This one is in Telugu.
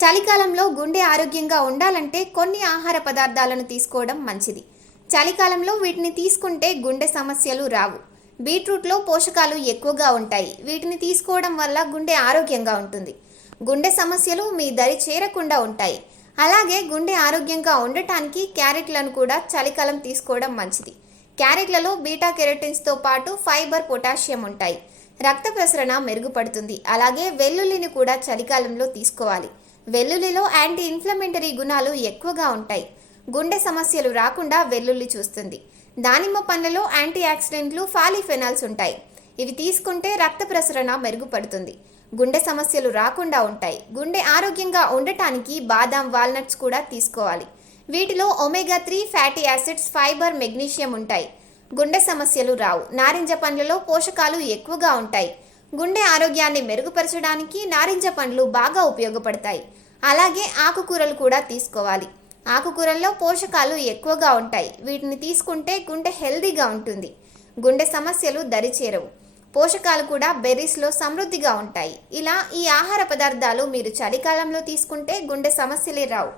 చలికాలంలో గుండె ఆరోగ్యంగా ఉండాలంటే కొన్ని ఆహార పదార్థాలను తీసుకోవడం మంచిది. చలికాలంలో వీటిని తీసుకుంటే గుండె సమస్యలు రావు. బీట్రూట్లో పోషకాలు ఎక్కువగా ఉంటాయి. వీటిని తీసుకోవడం వల్ల గుండె ఆరోగ్యంగా ఉంటుంది. గుండె సమస్యలు మీ దరి చేరకుండా ఉంటాయి. అలాగే గుండె ఆరోగ్యంగా ఉండటానికి క్యారెట్లను కూడా చలికాలం తీసుకోవడం మంచిది. క్యారెట్లలో బీటా కెరోటిన్స్తో పాటు ఫైబర్, పొటాషియం ఉంటాయి. రక్త ప్రసరణ మెరుగుపడుతుంది. అలాగే వెల్లుల్లిని కూడా చలికాలంలో తీసుకోవాలి. వెల్లుల్లిలో యాంటీ ఇన్ఫ్లమేటరీ గుణాలు ఎక్కువగా ఉంటాయి. గుండె సమస్యలు రాకుండా వెల్లుల్లి చూస్తుంది. దానిమ్మ పండ్లలో యాంటీ ఆక్సిడెంట్లు, ఫాలిఫెనాల్స్ ఉంటాయి. ఇవి తీసుకుంటే రక్త ప్రసరణ మెరుగుపడుతుంది. గుండె సమస్యలు రాకుండా ఉంటాయి. గుండె ఆరోగ్యంగా ఉండటానికి బాదాం, వాల్నట్స్ కూడా తీసుకోవాలి. వీటిలో omega 3 fatty acids, fibre, magnesium ఉంటాయి. గుండె సమస్యలు రావు. నారింజ పండ్లలో పోషకాలు ఎక్కువగా ఉంటాయి. గుండె ఆరోగ్యాన్ని మెరుగుపరచడానికి నారింజ పండ్లు బాగా ఉపయోగపడతాయి. అలాగే ఆకుకూరలు కూడా తీసుకోవాలి. ఆకుకూరల్లో పోషకాలు ఎక్కువగా ఉంటాయి. వీటిని తీసుకుంటే గుండె హెల్దీగా ఉంటుంది. గుండె సమస్యలు దరిచేరవు. పోషకాలు కూడా బెర్రీస్లో సమృద్ధిగా ఉంటాయి. ఇలా ఈ ఆహార పదార్థాలు మీరు చలికాలంలో తీసుకుంటే గుండె సమస్యలే రావు.